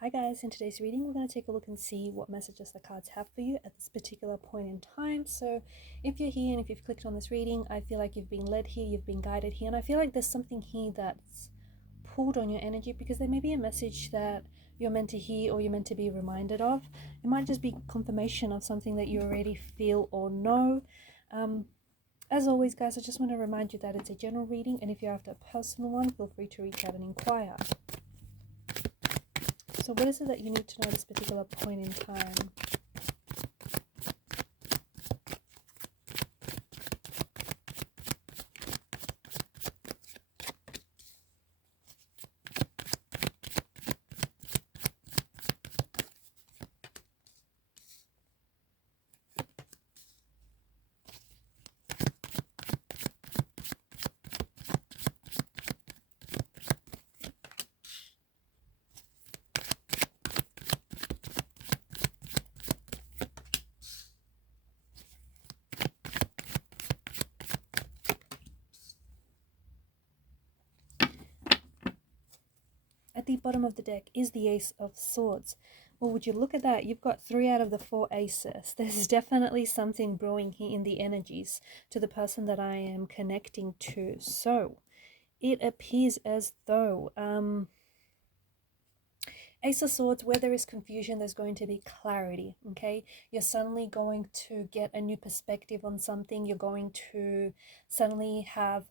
Hi guys, in today's reading we're going to take a look and see what messages the cards have for you at this particular point in time. So if you're here and if you've clicked on this reading, I feel like you've been led here, you've been guided here, and I feel like there's something here that's pulled on your energy because there may be a message that you're meant to hear or you're meant to be reminded of. It might just be confirmation of something that you already feel or know. As always guys, I just want to remind you that it's a general reading, and if you're after a personal one, feel free to reach out and inquire. So what is it that you need to know at this particular point in time? At the bottom of the deck is the Ace of Swords. Well, would you look at that? You've got 3 out of the 4 aces. There's definitely something brewing here in the energies to the person that I am connecting to. So it appears as though Ace of Swords, where there is confusion, there's going to be clarity, okay? You're suddenly going to get a new perspective on something. You're going to suddenly have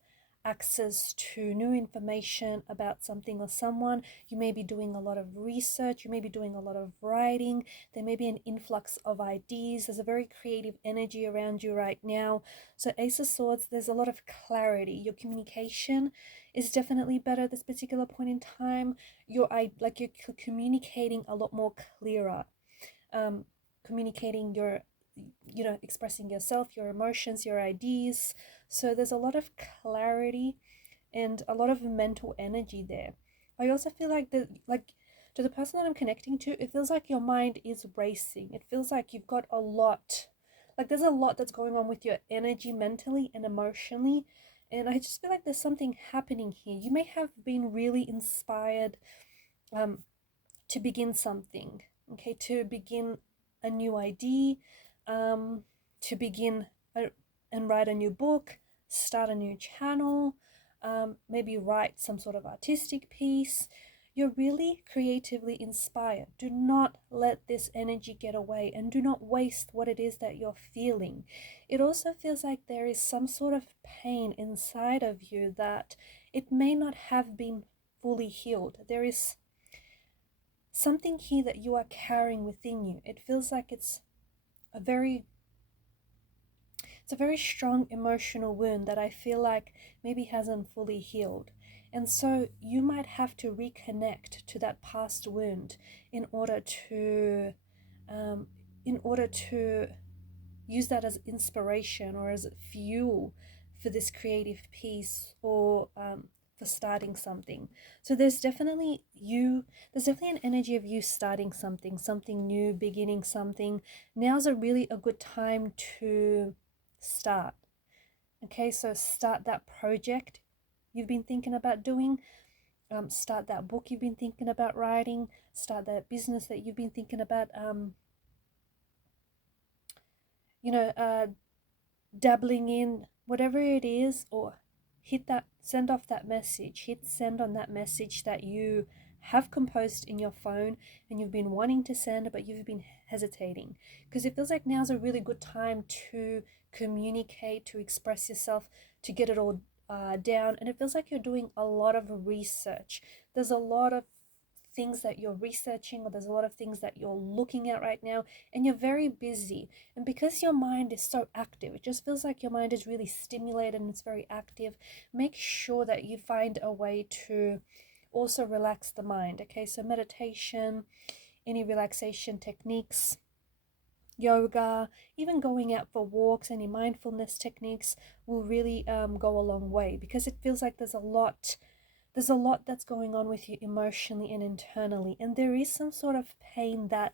access to new information about something or someone. You may be doing a lot of research. You may be doing a lot of writing. There may be an influx of ideas. There's a very creative energy around you right now. So Ace of Swords, there's a lot of clarity. Your communication is definitely better at this particular point in time. You're communicating a lot more clearer, communicating your, expressing yourself, your emotions, your ideas. So there's a lot of clarity and a lot of mental energy there. I also feel like to the person that I'm connecting to, it feels like your mind is racing. It feels like you've got a lot, like there's a lot that's going on with your energy mentally and emotionally. And I just feel like there's something happening here. You may have been really inspired to begin something, okay, to begin a new idea, to begin and write a new book, start a new channel, maybe write some sort of artistic piece. You're really creatively inspired. Do not let this energy get away, and do not waste what it is that you're feeling. It also feels like there is some sort of pain inside of you that it may not have been fully healed. There is something here that you are carrying within you. It feels like it's a very strong emotional wound that I feel like maybe hasn't fully healed. And so you might have to reconnect to that past wound in order to use that as inspiration or as fuel for this creative piece, or for starting something. So there's definitely an energy of you starting something new, beginning something. Now's a good time to start. Okay, so start that project you've been thinking about doing. Start that book you've been thinking about writing. Start that business that you've been thinking about dabbling in, whatever it is. Or send off that message, hit send on that message that you have composed in your phone and you've been wanting to send but you've been hesitating, because it feels like now's a really good time to communicate, to express yourself, to get it all down. And it feels like you're doing a lot of research. There's a lot of things that you're researching, or there's a lot of things that you're looking at right now, and you're very busy. And because your mind is so active, it just feels like your mind is really stimulated and it's very active. Make sure that you find a way to also relax the mind. Okay, so meditation, any relaxation techniques, yoga, even going out for walks, any mindfulness techniques will really go a long way, because it feels like there's a lot that's going on with you emotionally and internally, and there is some sort of pain that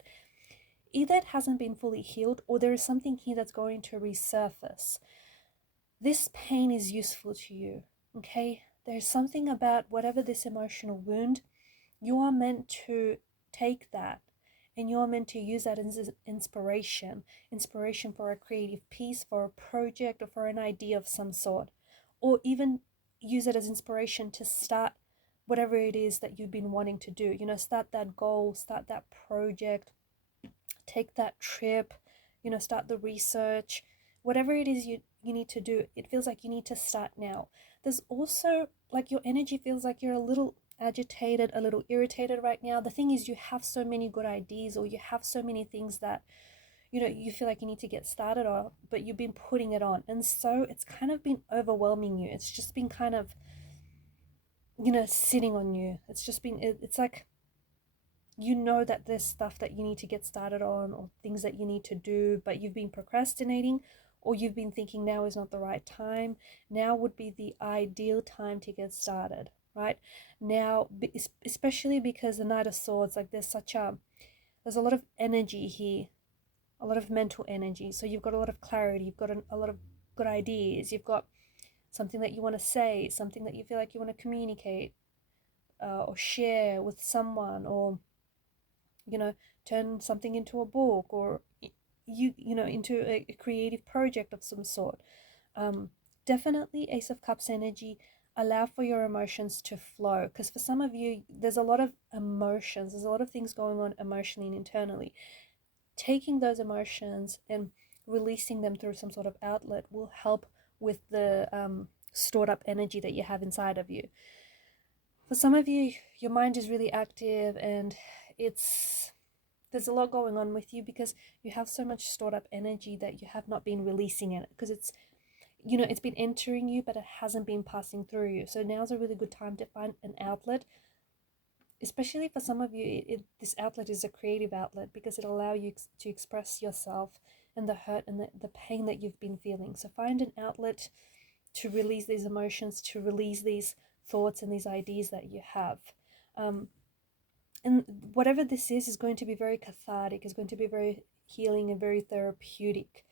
either it hasn't been fully healed, or there is something here that's going to resurface. This pain is useful to you, okay? There's something about whatever this emotional wound, you are meant to take that and you're meant to use that as inspiration for a creative piece, for a project, or for an idea of some sort, or even use it as inspiration to start whatever it is that you've been wanting to do. You know, start that goal, start that project, take that trip, you know, start the research, whatever it is you need to do. It feels like you need to start now. There's also like your energy feels like you're a little agitated, a little irritated right now. The thing is, you have so many good ideas, or you have so many things that, you know, you feel like you need to get started on, but you've been putting it on. And so it's kind of been overwhelming you. It's just been kind of, you know, sitting on you. It's just been, it's like, you know that there's stuff that you need to get started on, or things that you need to do, but you've been procrastinating, or you've been thinking now is not the right time. Now would be the ideal time to get started, right? Now, especially because the Knight of Swords, like there's a lot of energy here, a lot of mental energy. So you've got a lot of clarity, you've got a lot of good ideas, you've got something that you want to say, something that you feel like you want to communicate or share with someone, or, you know, turn something into a book, or you know, into a creative project of some sort. Definitely Ace of Cups energy. Allow for your emotions to flow, because for some of you there's a lot of emotions, there's a lot of things going on emotionally and internally. Taking those emotions and releasing them through some sort of outlet will help with the stored up energy that you have inside of you. For some of you, your mind is really active, and there's a lot going on with you because you have so much stored up energy that you have not been releasing it, because it's, you know, it's been entering you, but it hasn't been passing through you. So now's a really good time to find an outlet, especially for some of you. This outlet is a creative outlet, because it'll allow you to express yourself and the hurt and the pain that you've been feeling. So find an outlet to release these emotions, to release these thoughts and these ideas that you have. And whatever this is going to be very cathartic, is going to be very healing and very therapeutic.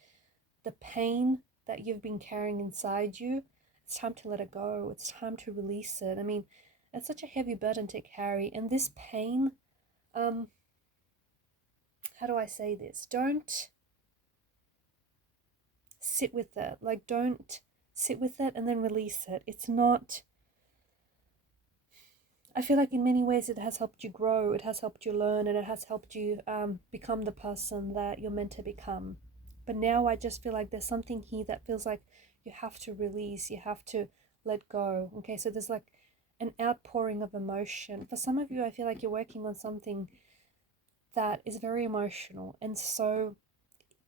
The pain that you've been carrying inside you, it's time to let it go. It's time to release it. I mean, it's such a heavy burden to carry. And this pain, how do I say this? Don't sit with it. Like, don't sit with it and then release it. It's not... I feel like in many ways it has helped you grow, it has helped you learn, and it has helped you become the person that you're meant to become. But now I just feel like there's something here that feels like you have to release, you have to let go. Okay, so there's like an outpouring of emotion. For some of you, I feel like you're working on something that is very emotional. And so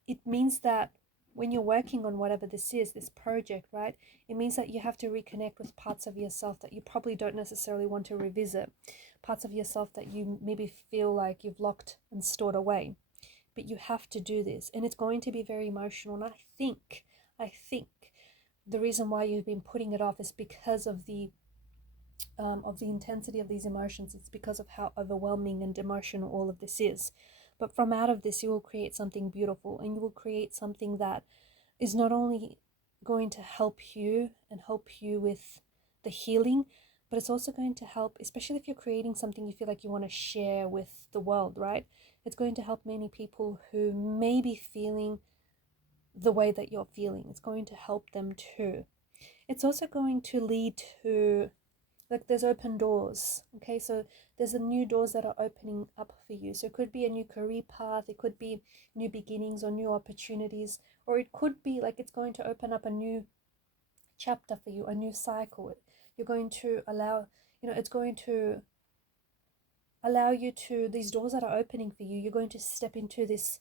it means that when you're working on whatever this is, this project, right, it means that you have to reconnect with parts of yourself that you probably don't necessarily want to revisit, parts of yourself that you maybe feel like you've locked and stored away. But you have to do this, and it's going to be very emotional. And I think the reason why you've been putting it off is because of the intensity of these emotions. It's because of how overwhelming and emotional all of this is. But from out of this, you will create something beautiful, and you will create something that is not only going to help you and help you with the healing, but it's also going to help, especially if you're creating something you feel like you want to share with the world, right? It's going to help many people who may be feeling the way that you're feeling. It's going to help them too. It's also going to lead to, like, there's open doors. Okay, so there's a new doors that are opening up for you. So it could be a new career path, it could be new beginnings or new opportunities, or it could be like it's going to open up a new chapter for you, a new cycle. You're going to allow, you know, it's going to allow you to, these doors that are opening for you, you're going to step into this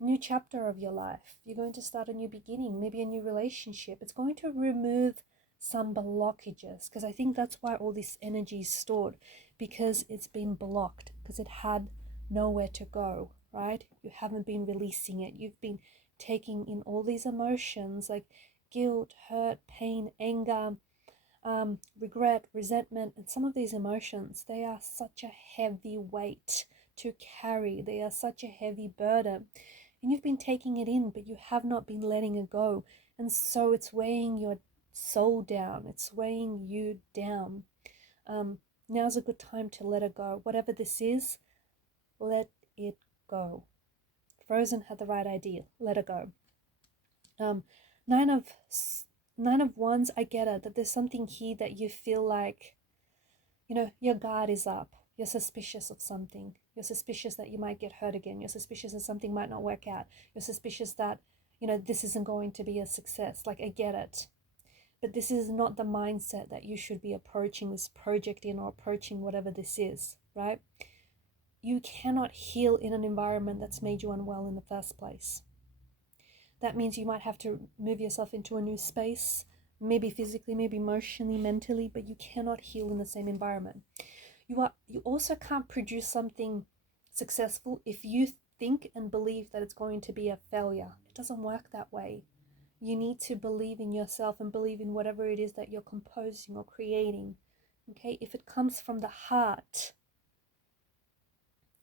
new chapter of your life. You're going to start a new beginning, maybe a new relationship. It's going to remove some blockages, because I think that's why all this energy is stored, because it's been blocked, because it had nowhere to go, right? You haven't been releasing it. You've been taking in all these emotions like guilt, hurt, pain, anger, regret, resentment, and some of these emotions, they are such a heavy weight to carry. They are such a heavy burden, and you've been taking it in, but you have not been letting it go, and so it's weighing your soul down, it's weighing you down. Now's a good time to let it go. Whatever this is, let it go. Frozen had the right idea. Let it go. Um, nine of Wands, I get it, that there's something here that you feel like, you know, your guard is up. You're suspicious of something. You're suspicious that you might get hurt again. You're suspicious that something might not work out. You're suspicious that, you know, this isn't going to be a success. Like, I get it. But this is not the mindset that you should be approaching this project in, or approaching whatever this is, right? You cannot heal in an environment that's made you unwell in the first place. That means you might have to move yourself into a new space, maybe physically, maybe emotionally, mentally, but you cannot heal in the same environment. You also can't produce something successful if you think and believe that it's going to be a failure. It doesn't work that way. You need to believe in yourself and believe in whatever it is that you're composing or creating. Okay, if it comes from the heart,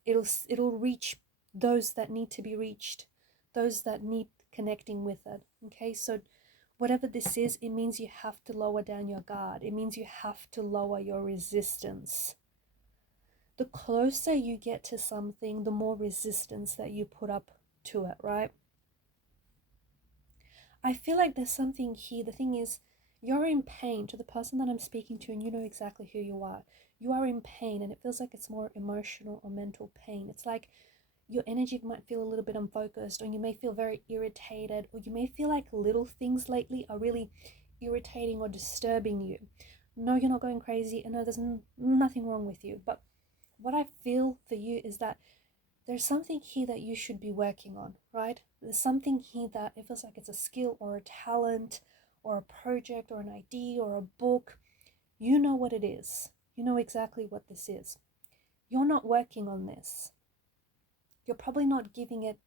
it'll reach those that need to be reached, those that need connecting with it. Okay, so whatever this is, it means you have to lower down your guard. It means you have to lower your resistance. The closer you get to something, the more resistance that you put up to it, right? I feel like there's something here. The thing is, you're in pain. To the person that I'm speaking to, and you know exactly who you are in pain, and it feels like it's more emotional or mental pain. It's like your energy might feel a little bit unfocused, or you may feel very irritated, or you may feel like little things lately are really irritating or disturbing you. No, you're not going crazy, and no, there's nothing wrong with you. But what I feel for you is that there's something here that you should be working on, right? There's something here that it feels like it's a skill or a talent or a project or an idea or a book. You know what it is. You know exactly what this is. You're not working on this. You're probably not giving it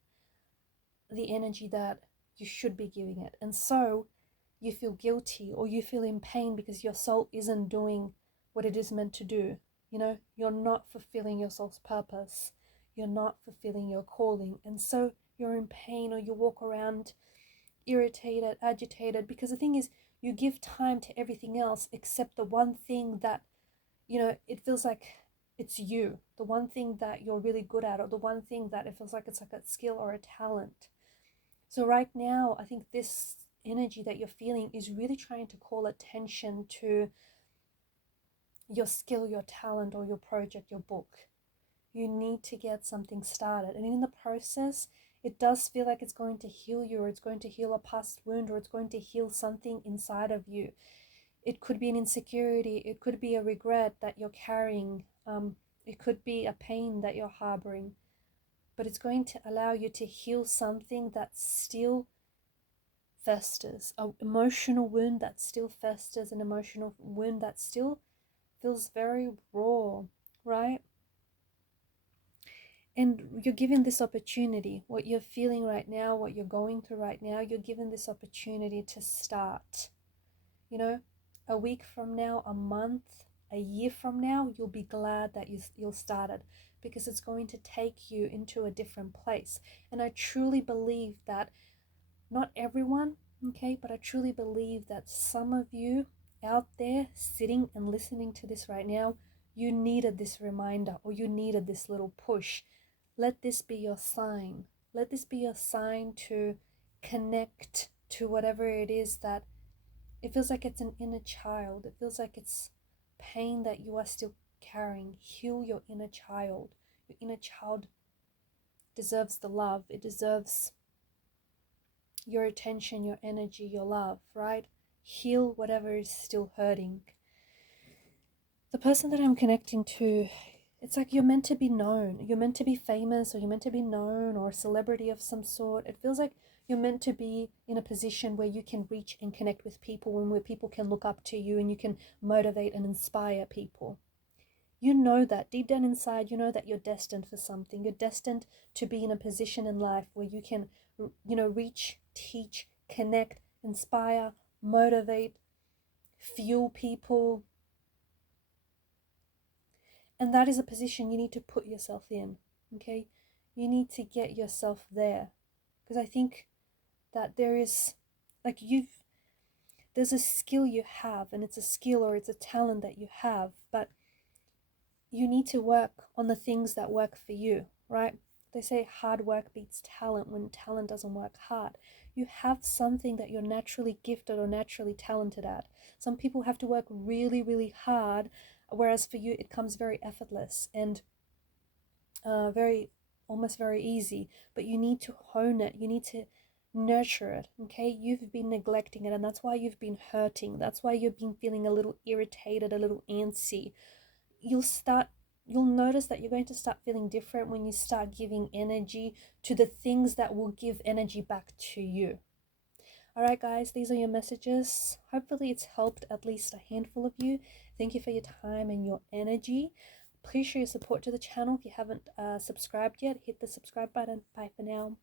the energy that you should be giving it. And so you feel guilty, or you feel in pain because your soul isn't doing what it is meant to do. You know, you're not fulfilling your soul's purpose. You're not fulfilling your calling. And so you're in pain, or you walk around irritated, agitated, because the thing is, you give time to everything else except the one thing that, you know, it feels like it's you, the one thing that you're really good at, or the one thing that it feels like it's like a skill or a talent. So right now, I think this energy that you're feeling is really trying to call attention to your skill, your talent, or your project, your book. You need to get something started. And in the process, it does feel like it's going to heal you, or it's going to heal a past wound, or it's going to heal something inside of you. It could be an insecurity. It could be a regret that you're carrying. It could be a pain that you're harboring. But it's going to allow you to heal something that still festers, an emotional wound that still festers, an emotional wound that still feels very raw, right? And you're given this opportunity. What you're feeling right now, what you're going through right now, you're given this opportunity to start. You know, a week from now, a month, a year from now, you'll be glad that you'll started, because it's going to take you into a different place. And I truly believe that not everyone, okay, but I truly believe that some of you out there sitting and listening to this right now, you needed this reminder, or you needed this little push. Let this be your sign. Let this be your sign to connect to whatever it is that it feels like it's an inner child. It feels like it's pain that you are still carrying. Heal your inner child. Your inner child deserves the love. It deserves your attention, your energy, your love, right? Heal whatever is still hurting. The person that I'm connecting to, it's like you're meant to be known. You're meant to be famous, or you're meant to be known, or a celebrity of some sort. It feels like you're meant to be in a position where you can reach and connect with people, and where people can look up to you and you can motivate and inspire people. You know that deep down inside, you know that you're destined for something. You're destined to be in a position in life where you can, you know, reach, teach, connect, inspire, motivate, fuel people. And that is a position you need to put yourself in, okay? You need to get yourself there. Because I think that there is, like, there's a skill you have, and it's a skill or it's a talent that you have, but you need to work on the things that work for you, right? They say hard work beats talent when talent doesn't work hard. You have something that you're naturally gifted or naturally talented at. Some people have to work really, really hard, whereas for you it comes very effortless and very, almost very easy. But you need to hone it. You need to nurture it. Okay, you've been neglecting it, and that's why you've been hurting. That's why you've been feeling a little irritated, a little antsy. You'll notice that you're going to start feeling different when you start giving energy to the things that will give energy back to you. All right, guys, these are your messages. Hopefully it's helped at least a handful of you. Thank you for your time and your energy. Please show your support to the channel. If you haven't subscribed yet, hit the subscribe button. Bye for now.